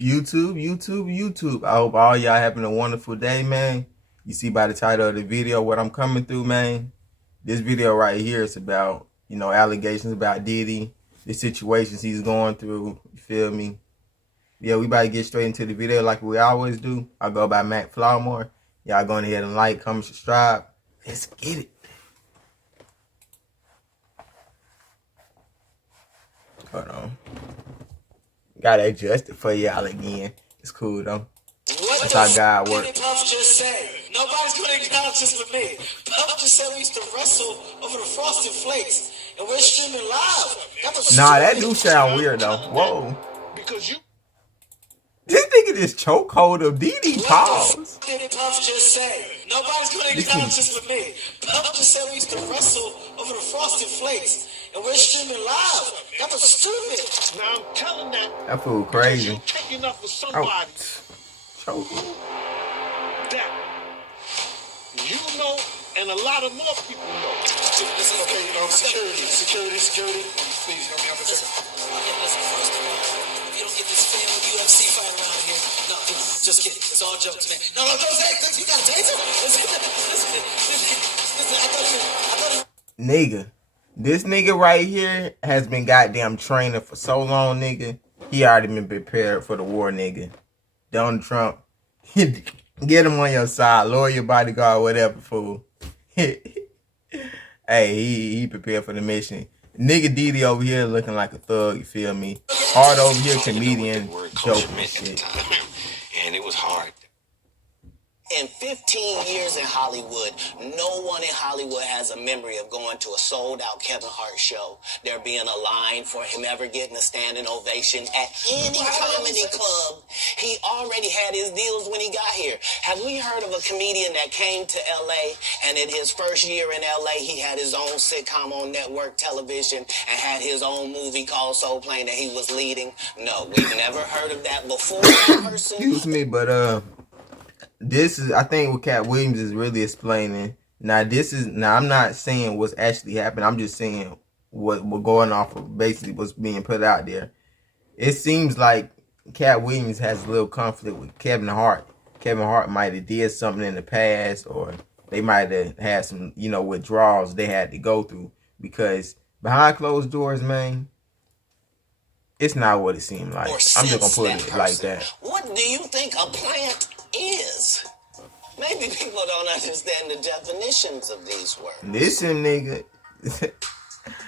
YouTube. I hope all y'all having a wonderful day, man. You see by the title of the video what I'm coming through, man. This video right here is about, allegations about Diddy, the situations he's going through. You feel me? Yeah, we about to get straight into the video like we always do. I go by Mack Flawmore. Y'all go ahead and like, comment, subscribe. Let's get it. Hold on. Gotta adjust it for y'all again. It's cool though. That's how God works. What did Puff just say? Nobody's gonna acknowledge this but me. Puff just said we used to wrestle over the Frosted Flakes, and we're streaming live. That do sound weird though. Whoa. Because this nigga just chokehold of Diddy. Pause. What did Puff just say? Nobody's gonna acknowledge this but me. Puff just said we used to wrestle over the Frosted Flakes, and we're streaming live. That was stupid. Now I'm telling that fool crazy. You taking up for somebody that you know and a lot of more people know. Listen, okay, security. Please help me out with this. Okay, listen, first of all, if you don't get this failed UFC fight around here, no, just kidding. It's all jokes, man. No, don't say it. You got a taser? Listen, I thought he... Nigga. This nigga right here has been goddamn training for so long, nigga. He already been prepared for the war, nigga. Donald Trump, get him on your side. Lower your bodyguard, whatever, fool. Hey, he prepared for the mission. Nigga Diddy over here looking like a thug, you feel me? Hart over here, comedian, joke and shit. And it was hard. In 15 years in Hollywood, no one in Hollywood has a memory of going to a sold-out Kevin Hart show, there being a line for him ever getting a standing ovation at any comedy club. He already had his deals when he got here. Have we heard of a comedian that came to L.A. and in his first year in L.A. he had his own sitcom on network television and had his own movie called Soul Plane that he was leading? No, we've never heard of that before. Excuse me, but this is, I think what Cat Williams is really explaining. Now, I'm not saying what's actually happened. I'm just saying what we're going off of, basically what's being put out there. It seems like Cat Williams has a little conflict with Kevin Hart. Kevin Hart might have did something in the past, or they might have had some, withdrawals they had to go through. Because behind closed doors, man, it's not what it seemed like. I'm just going to put it like that. What do you think a plant is? Maybe people don't understand the definitions of these words. Listen, nigga.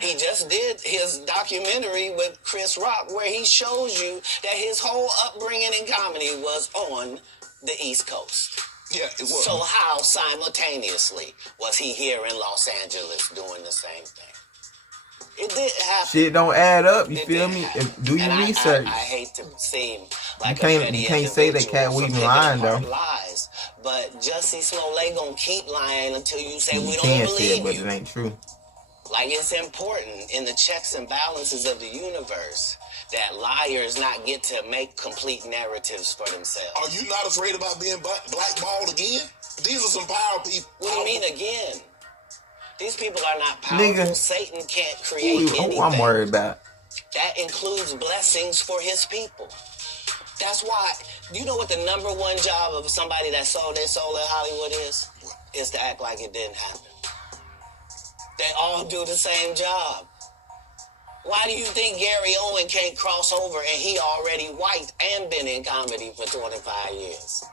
He just did his documentary with Chris Rock where he shows you that his whole upbringing in comedy was on the East Coast. Yeah, it was. So how simultaneously was he here in Los Angeles doing the same thing? It did happen. Shit don't add up, you feel me? Do your research. I hate to seem like you can't say that Cat Williams lying though. Lies, but Jussie Smollett gonna keep lying until you say we don't can't believe say it, but you. it ain't true. Like, it's important in the checks and balances of the universe that liars not get to make complete narratives for themselves. Are you not afraid about being blackballed again? These are some power people. What do you mean again? These people are not powerful. Nigga, Satan can't create anything. I'm worried about. That includes blessings for his people. That's why, you know what the number one job of somebody that sold their soul in Hollywood is? Is to act like it didn't happen. They all do the same job. Why do you think Gary Owen can't cross over and he already white and been in comedy for 25 years?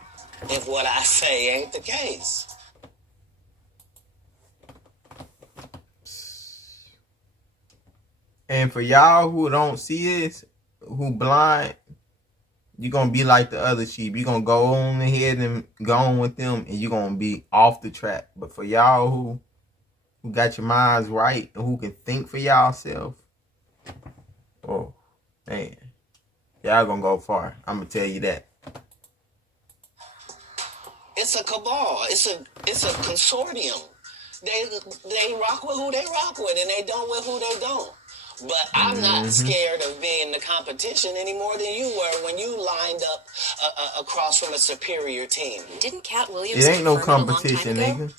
If what I say ain't the case. And for y'all who don't see this, who blind, you're going to be like the other sheep. You're going to go on ahead and go on with them, and you're going to be off the track. But for y'all who got your minds right and who can think for y'all self, oh, man, y'all going to go far. I'm going to tell you that. It's a cabal. It's a consortium. They rock with who they rock with, and they don't with who they don't. But I'm not scared of being the competition any more than you were when you lined up across from a superior team. Didn't Cat Williams? It ain't no competition, nigga.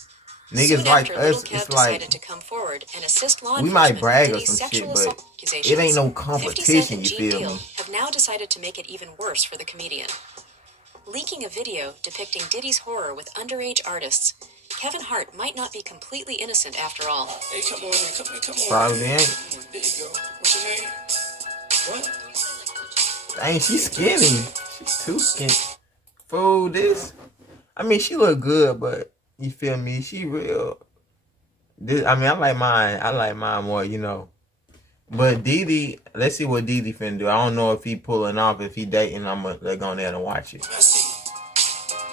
Niggas like us, it's like decided to come forward and assist law we might enforcement brag with or Diddy's some shit, sexual but assault accusations. it ain't no 50 Cent competition, and you Gene feel Deal me? have now decided to make it even worse for the comedian. Leaking a video depicting Diddy's horror with underage artists, Kevin Hart might not be completely innocent after all. Hey, come on, man. Come on. Probably ain't. There you go. What's your name? What? Dang, she's skinny. She's too skinny. Fool, this. I mean, she look good, but you feel me? She real. This, I mean, I like mine. I like mine more, you know. But Diddy, let's see what Diddy finna do. I don't know if he pulling off, if he dating. I'm gonna go there and watch it. Merci.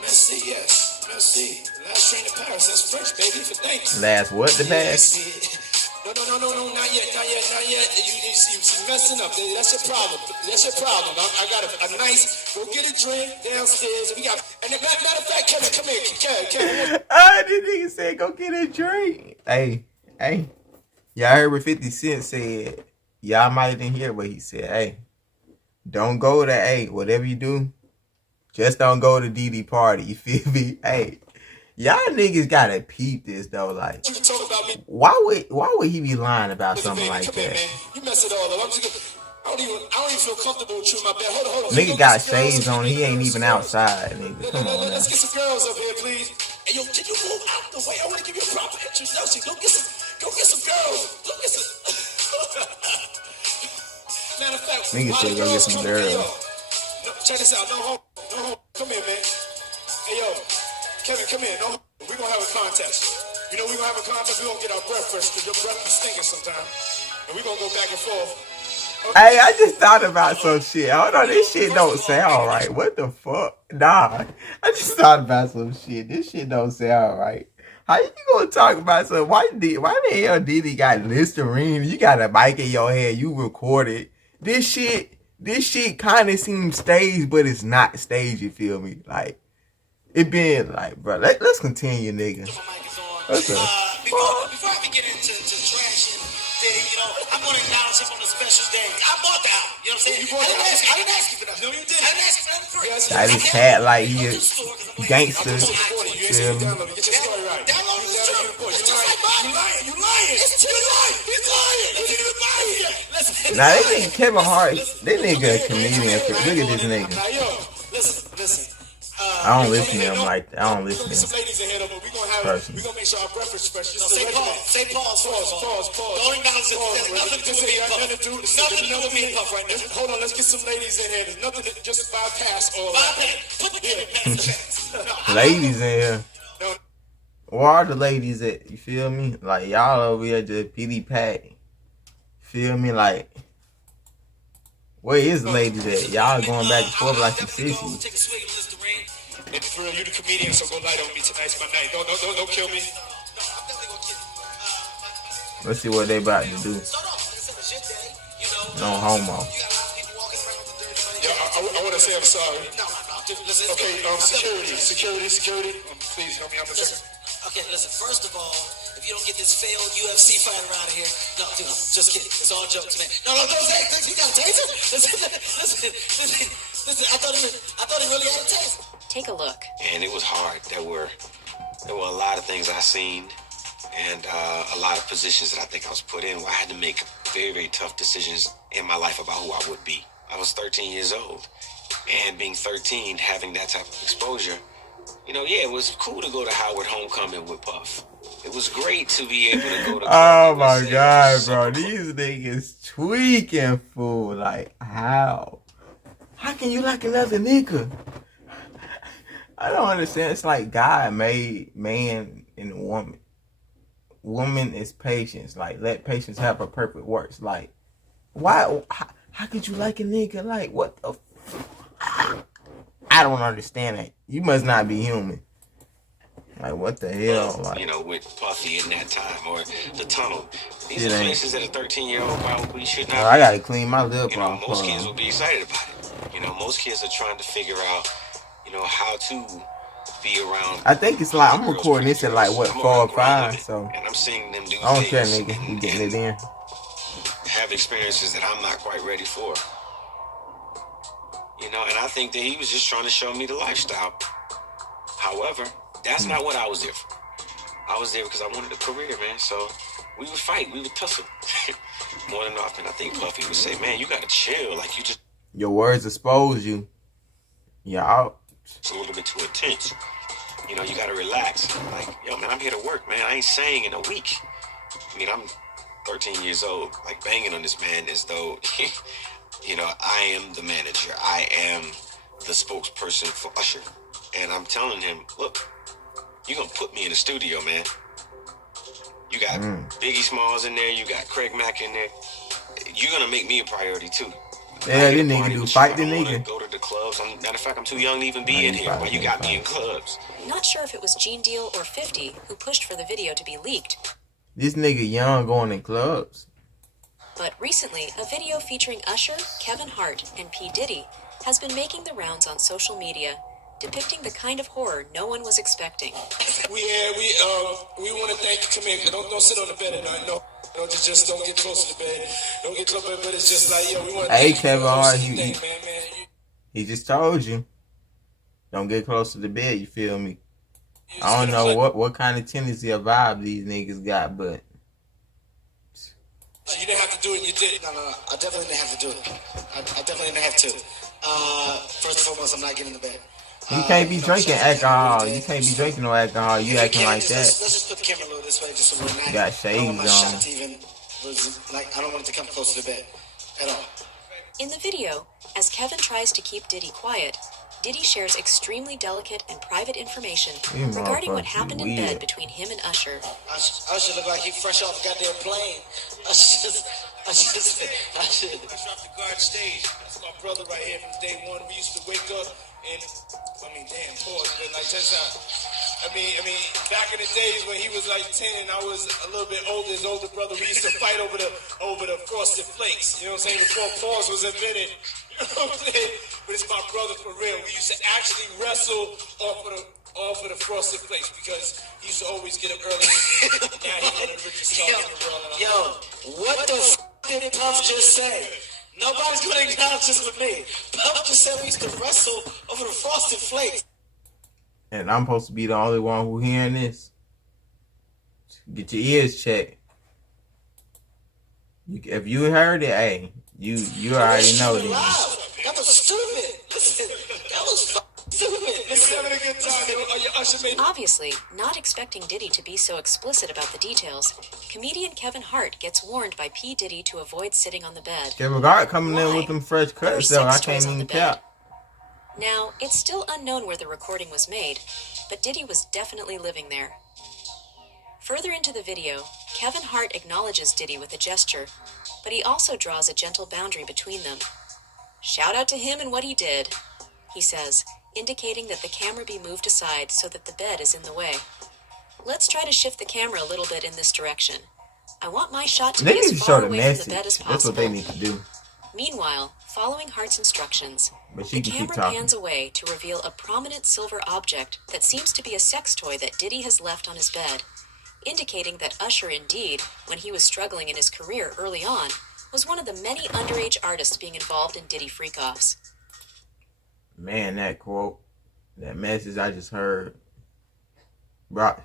Merci, yes. Merci. Last train to Paris. That's French, baby. For thank you. Last what to pass? No, not yet. You messing up. That's your problem. I got a nice, go get a drink downstairs. We got, and matter of fact, Kevin, come here. Kevin. This nigga said go get a drink. Hey. Y'all heard what 50 Cent said. Y'all might didn't hear what he said. Hey, don't go to, whatever you do, just don't go to Diddy party. You feel me? Hey, y'all niggas gotta peep this though. Like, why would he be lying about something like that? You mess it all up. I don't even feel comfortable with you in my bed. Hold on. Nigga got shades on. He ain't even outside, nigga. Come on, let's get some girls up here, please. Hey, yo, can you move out the way? I want to give you a proper introduction. Go get some girls. Go get some. Matter of fact, nigga said go get some girls. No, check this out. No home. Come here, man. Hey, yo, Kevin, come here. No, we're gonna have a contest. You know, we're gonna have a contest. We're gonna get our breath fresh because your breath be stinking sometimes, and we're gonna go back and forth. Hey, I just thought about some shit. Hold on, this shit don't sound right. What the fuck? Nah, I just thought about some shit. This shit don't sound right. How you gonna talk about something? Why the hell Diddy got Listerine? You got a mic in your head. You recorded this shit kind of seems staged, but it's not staged. You feel me? Like it been like, bro. Let's continue, nigga. What's up? Before I begin into trashing Diddy, you know, I'm going to acknowledge him on a special day. I bought the album. You know what I'm saying? I didn't ask you for that. No, you didn't. I didn't ask you for that for free. I just had like he a gangster. Feel me? Download this joint. You lying. He's lying. You didn't even buy it yet. Now they think Kevin Hart, they nigga a comedian. Look at this nigga. Now, yo, listen. I don't listen to him like that. I don't listen to him personally. We're going to make sure our breath is fresh. Say pause. Don't acknowledge it. There's nothing to do with me and Puff right now. Hold on, let's get some ladies in here. There's nothing to just bypass all that. Put the Kevin past the chest. Ladies in here. Where are the ladies at? You feel me? Like y'all over here just pity pat. Feel me? Like where is the ladies at? Y'all going back and forth like some sissies. And for real, you the comedian, so go light on me tonight's my night. Don't kill me. Let's see what they about to do. No homo. Yeah, I want to say I'm sorry. Okay, security. Please help me out with this. Okay, listen, first of all, if you don't get this failed UFC fight around here, no, dude, just kidding. It's all jokes, man. No, don't say it. You got a taser? Listen, I thought he really had a taser. Take a look. And it was hard. There were a lot of things I seen and a lot of positions that I think I was put in where I had to make very, very tough decisions in my life about who I would be. I was 13 years old, and being 13, having that type of exposure, you know, yeah, it was cool to go to Howard Homecoming with Puff. It was great to be able to go to... Oh my God, bro. These niggas tweaking, fool. Like, how? How can you like another nigga? I don't understand. It's like God made man and woman. Woman is patience. Like, let patience have her perfect works. Like, why? How could you like a nigga? Like, what the I don't understand that. You must not be human. Like, what the hell? Like, you know, with Puffy in that time, or the tunnel. These are places that a 13-year-old probably should not. I gotta clean my lip you know, off. Most kids will be excited about it. You know, most kids are trying to figure out, you know, how to be around. I think it's like, I'm recording this at like, what, 4 or 5, so. And I'm seeing them do I don't care, things nigga. You getting it in. have experiences that I'm not quite ready for. You know, and I think that he was just trying to show me the lifestyle. However, that's not what I was there for. I was there because I wanted a career, man. So we would fight, we would tussle. More than often, I think Puffy would say, "Man, you gotta chill. Like you just Your words expose you. You're out. it's a little bit too intense. You know, you gotta relax. Like, yo, man, I'm here to work, man. I ain't sang in a week. I mean, I'm 13 years old, like banging on this man as though, you know, I am the manager. I am the spokesperson for Usher. And I'm telling him, look, you're gonna put me in the studio, man. You got Biggie Smalls in there. You got Craig Mack in there. You're gonna make me a priority too. Yeah, this nigga do fight the I nigga. go to the clubs. Matter of fact, I'm too young to even be in here. Why you got me in clubs? Not sure if it was Gene Deal or 50 who pushed for the video to be leaked. This nigga young going in clubs. But recently, a video featuring Usher, Kevin Hart, and P. Diddy has been making the rounds on social media, depicting the kind of horror no one was expecting. We want to thank you. Come here. Don't sit on the bed at night. No. Just don't get close to the bed. Don't get close to the bed. But it's just like, yo, we want to Hey, thank Kevin you. Hart, Man. he just told you. Don't get close to the bed, you feel me? I don't know what kind of tendency or vibe these niggas got, but You didn't have to do it, you did it. No. I definitely didn't have to do it. I definitely didn't have to. First and foremost, I'm not getting in the bed. you can't be drinking alcohol. You can't be drinking no alcohol. You acting like that. Let's just put the camera a little this way, just so we're not. You got I don't want my shades shot on. to even, I don't want it to come close to the bed at all. In the video, as Kevin tries to keep Diddy quiet, Diddy shares extremely delicate and private information You regarding what motherfuckers happened in weird. bed between him and Usher. Usher look like he fresh off the goddamn plane. Usher. Fresh off the guard stage. That's my brother right here from day one. We used to wake up and, damn, pause, but like that's how. I mean, back in the days when he was like 10 and I was a little bit older, his older brother, we used to fight over the frosted flakes. You know what I'm saying? Before pause was invented. You know what I'm saying? But it's my brother for real. We used to actually wrestle off of the frosted flakes because he used to always get up early. Now he's one of the richest stars in the world. Yo, what the did Puff just say? Nobody's gonna acknowledge this with me. Puff just said we used to wrestle over the frosted flakes. And I'm supposed to be the only one who hearing this. Get your ears checked. If you heard it, hey, you already know this. That was stupid. Listen, that was stupid. Listen, having a good time. Obviously, not expecting Diddy to be so explicit about the details, comedian Kevin Hart gets warned by P. Diddy to avoid sitting on the bed. Kevin Hart coming in Why? with them fresh There were cuts though. I sex can't toys on even the bed. cap. Now, it's still unknown where the recording was made, but Diddy was definitely living there. Further into the video, Kevin Hart acknowledges Diddy with a gesture, but he also draws a gentle boundary between them. Shout out to him and what he did, he says, indicating that the camera be moved aside so that the bed is in the way. Let's try to shift the camera a little bit in this direction. I want my shot to They be need as to far show the away from the message. bed as That's what possible. they need to do. Meanwhile, following Hart's instructions, But she the can keep camera talking. pans away to reveal a prominent silver object that seems to be a sex toy that Diddy has left on his bed, indicating that Usher indeed, when he was struggling in his career early on, was one of the many underage artists being involved in Diddy freak-offs. Man, that quote, that message I just heard, brought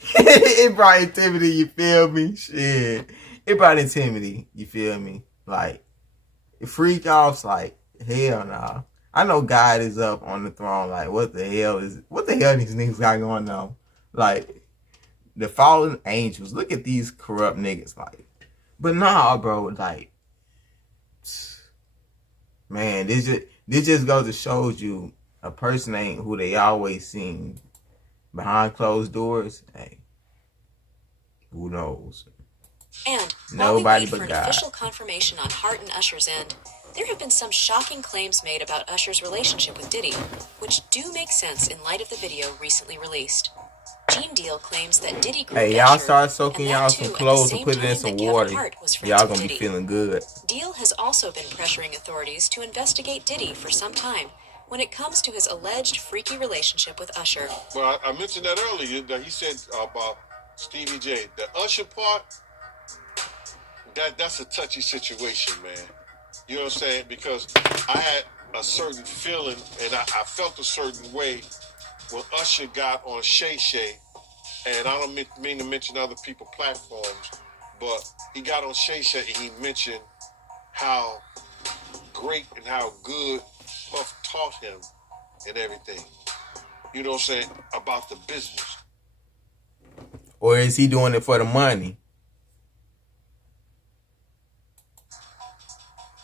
it brought intimidity. You feel me? Shit, it brought intimidity. You feel me? Like freak offs. Like hell nah. I know God is up on the throne. Like what the hell these niggas got going on? Like the fallen angels. Look at these corrupt niggas. Like, but nah, bro. Like, man, this just goes to show you a person ain't who they always seem behind closed doors. Hey, who knows? And while Nobody we wait but for an God. official confirmation on Hart and Usher's end, there have been some shocking claims made about Usher's relationship with Diddy, which do make sense in light of the video recently released. Gene Deal claims that Diddy groomed Hey, y'all Usher, start soaking and that y'all too some at the clothes same and put it in time some that Kevin water. Hart was friends Y'all with gonna be Diddy. feeling good. Deal has also been pressuring authorities to investigate Diddy for some time when it comes to his alleged freaky relationship with Usher. Well, I mentioned that earlier. That he said about Stevie J. The Usher part, that's a touchy situation, man. You know what I'm saying? Because I had a certain feeling, and I felt a certain way when Usher got on Shay Shay and I don't mean to mention other people's platforms, but he got on Shay Shay and he mentioned how great and how good Puff taught him and everything. You know what I'm saying? About the business. Or is he doing it for the money?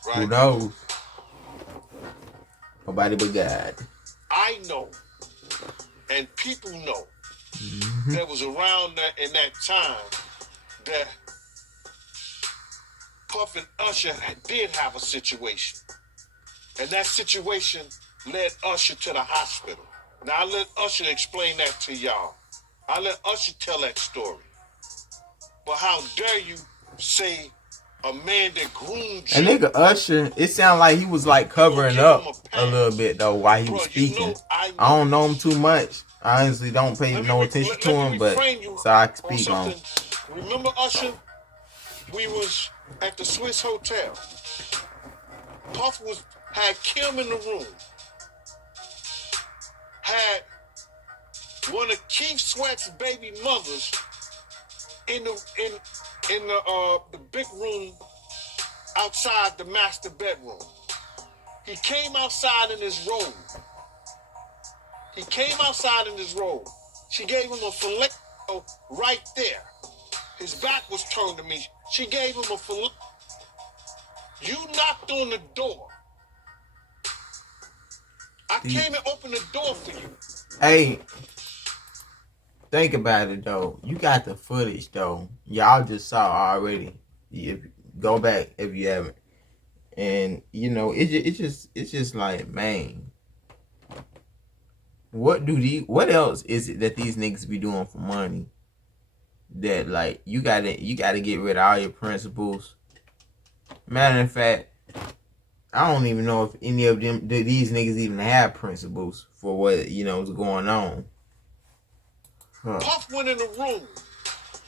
Right? Who knows? Nobody but God. I know, and people know, that was around that in that time that Puff and Usher did have a situation. And that situation led Usher to the hospital. Now, I let Usher explain that to y'all. I let Usher tell that story. But how dare you say a man that groomed you? And nigga Usher, it sounded like he was like covering up a little bit though while he was speaking. I don't know him too much. I honestly don't pay no attention to him, but so I can speak on. Remember Usher? We was at the Swiss Hotel. Puff had Kim in the room. Had one of Keith Sweat's baby mothers in the big room outside the master bedroom. He came outside in his robe. She gave him a fillet right there. His back was turned to me. She gave him a fillet. You knocked on the door. I came and opened the door for you. Hey, think about it though. You got the footage though. Y'all just saw already. Go back if you haven't. And you know, it's just like, man, what else is it that these niggas be doing for money? That like you gotta get rid of all your principles. Matter of fact, I don't even know if any of these niggas even have principles for what, you know, is going on. Huh. Puff went in the room.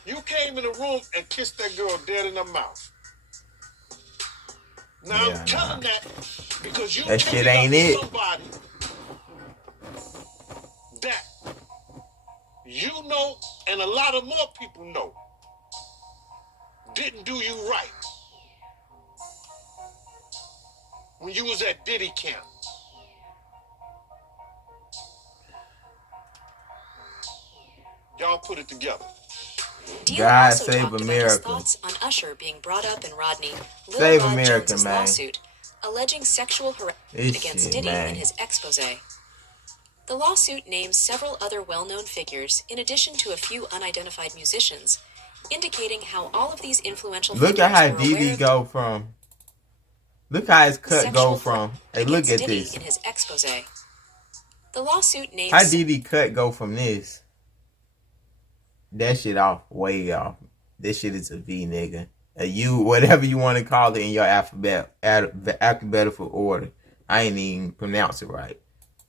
You came in the room and kissed that girl dead in the mouth. Now I'm telling that because you that shit ain't it. Somebody that you know and a lot of more people know didn't do you right when you was at Diddy camp. Y'all put it together. God save America. His thoughts on Usher being brought up in Rodney Save America, Jones's man. lawsuit alleging sexual harassment against Diddy in his expose. The lawsuit names several other well-known figures in addition to a few unidentified musicians, indicating how all of these influential look at how figures Diddy go from. Look how his cut go from. Hey, look at Diddy this. in his expose. The lawsuit names How Diddy cut go from this? That shit off, way off. This shit is a V, nigga. A U, whatever you want to call it in your alphabetical order. I ain't even pronounce it right.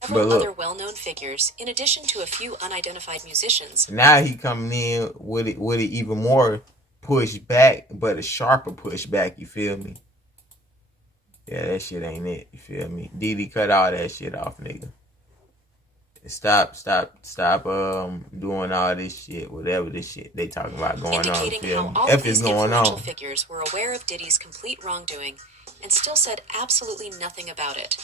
Several other well-known figures, in addition to a few unidentified musicians. Now he coming in with it even more push back, but a sharper push back. You feel me? Yeah, that shit ain't it. You feel me? Diddy cut all that shit off, nigga. Stop doing all this shit, whatever this shit they talking about going on. Indicating how all F of these is going influential on. figures were aware of Diddy's complete wrongdoing and still said absolutely nothing about it.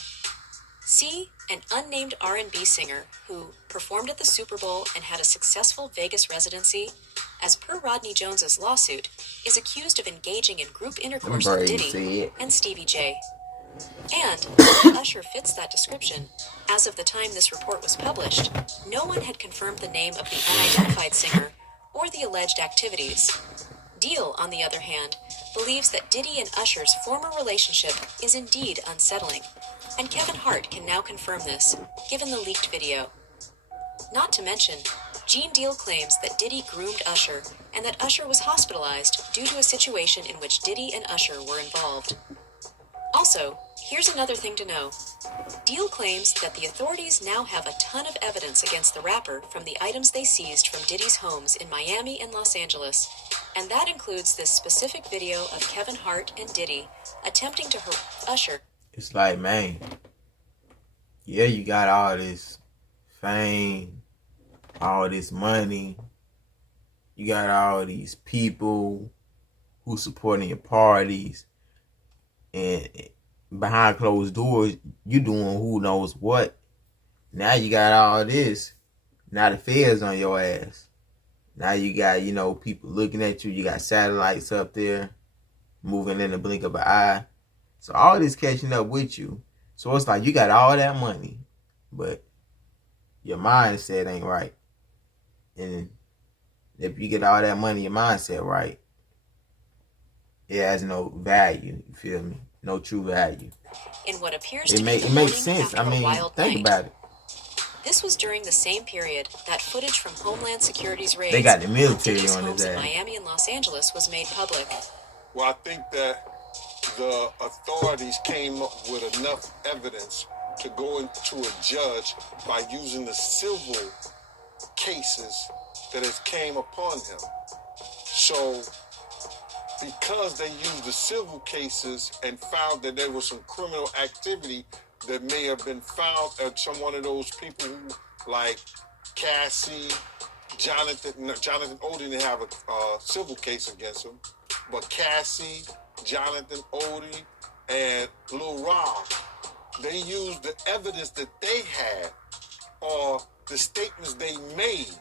C, an unnamed R&B singer who performed at the Super Bowl and had a successful Vegas residency, as per Rodney Jones's lawsuit, is accused of engaging in group intercourse with Diddy and Stevie J. And Usher fits that description. As of the time this report was published, no one had confirmed the name of the unidentified singer or the alleged activities. Deal, on the other hand, believes that Diddy and Usher's former relationship is indeed unsettling, and Kevin Hart can now confirm this, given the leaked video. Not to mention, Gene Deal claims that Diddy groomed Usher and that Usher was hospitalized due to a situation in which Diddy and Usher were involved. Also, here's another thing to know. Deal claims that the authorities now have a ton of evidence against the rapper from the items they seized from Diddy's homes in Miami and Los Angeles, and that includes this specific video of Kevin Hart and Diddy attempting to hurt Usher. It's like, man, yeah, you got all this fame, all this money, You got all these people who supporting your parties, and behind closed doors, you doing who knows what. Now you got all this. Now the feds on your ass. Now you got, people looking at you. You got satellites up there moving in the blink of an eye. So all this catching up with you. So it's like you got all that money, but your mindset ain't right. And if you get all that money, your mindset right, it has no value. You feel me? No true value. In what appears It to be makes morning sense. after I mean, a wild think night. about it. This was during the same period that footage from Homeland Security's raids They got the military Diddy's on homes his in ass. Miami and Los Angeles was made public. Well, I think that the authorities came up with enough evidence to go into a judge by using the civil cases that has came upon him. So, because they used the civil cases and found that there was some criminal activity that may have been found at some one of those people who, like Cassie, Jonathan Odie didn't have a civil case against him, but Cassie, Jonathan Odie, and Lil Rob, they used the evidence that they had or the statements they made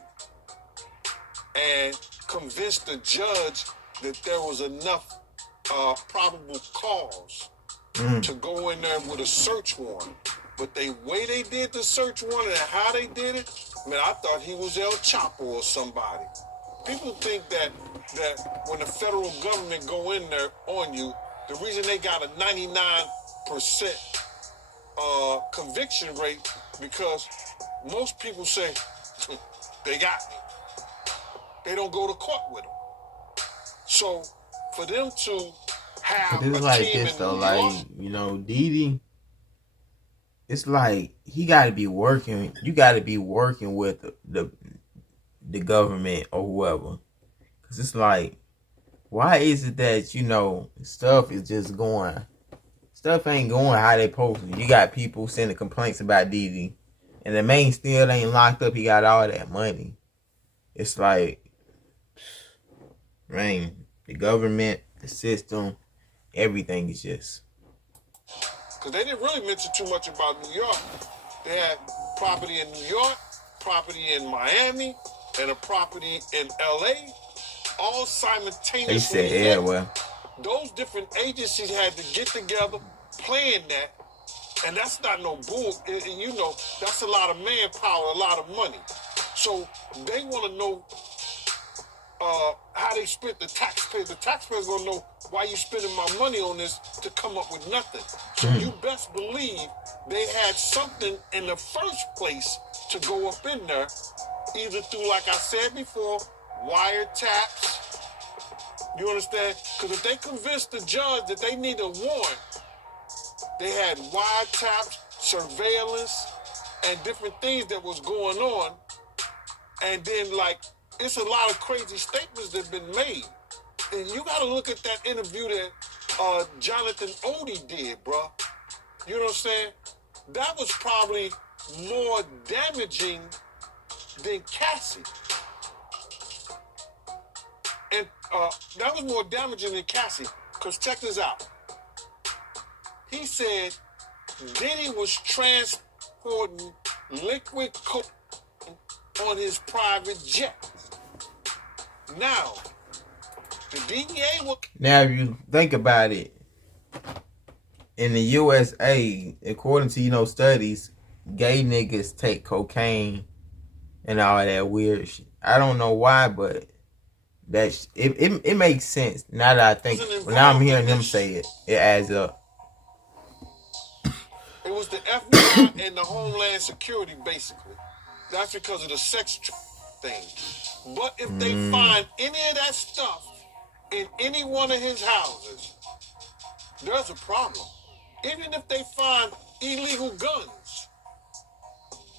and convinced the judge that there was enough probable cause to go in there with a search warrant. But the way they did the search warrant and how they did it, man, I thought he was El Chapo or somebody. People think that when the federal government go in there on you, the reason they got a 99% conviction rate because most people say they got me. They don't go to court with them. So for them to have But it's a like team this in though, New York, like, Diddy, it's like he gotta be working, you gotta be working with the government or whoever. Cause it's like, why is it that, stuff is just going, stuff ain't going how they supposed to? You got people sending complaints about Diddy, and the man still ain't locked up, he got all that money. It's like, man, the government, the system, everything is just. because they didn't really mention too much about New York. They had property in New York, property in Miami, and a property in LA, all simultaneously. They said, yeah, well. Those different agencies had to get together, plan that, and that's not no bull. That's a lot of manpower, a lot of money. So they want to know how they spent the taxpayers. The taxpayers gonna know why you spending my money on this to come up with nothing. So you best believe they had something in the first place to go up in there, either through, like I said before, wiretaps. You understand? Because if they convinced the judge that they need a warrant, they had wiretaps, surveillance, and different things that was going on. And then, it's a lot of crazy statements that have been made. And you got to look at that interview that Jonathan Odie did, bro. You know what I'm saying? That was probably more damaging than Cassie. And that was more damaging than Cassie. Because check this out. He said Diddy was transporting liquid coke on his private jet. Now, the DEA will... Now, if you think about it, in the USA, according to, studies, gay niggas take cocaine and all that weird shit. I don't know why, but it makes sense. Now that I think, now I'm hearing them say it, it adds up. It was the FBI and the Homeland Security, basically. That's because of the sex thing. But if they find any of that stuff in any one of his houses, there's a problem. Even if they find illegal guns,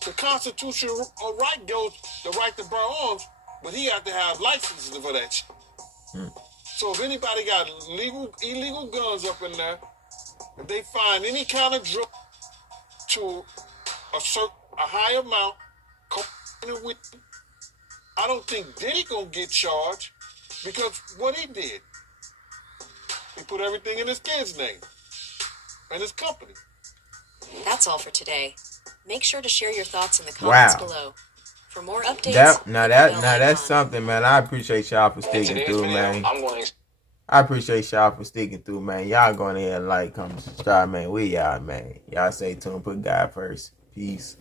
the constitutional right goes the right to bear arms, but he have to have licenses for that shit. So if anybody got illegal guns up in there, if they find any kind of drug to a high amount, cocaine and weed, I don't think Diddy gonna get charged because what he did. He put everything in his kid's name and his company. That's all for today. Make sure to share your thoughts in the comments below. For more updates, Now that's something, man. I appreciate y'all for sticking through, man. I appreciate y'all for sticking through, man. Y'all going ahead and like, comment, subscribe, man. We y'all, man. Y'all stay tuned. Put God first. Peace.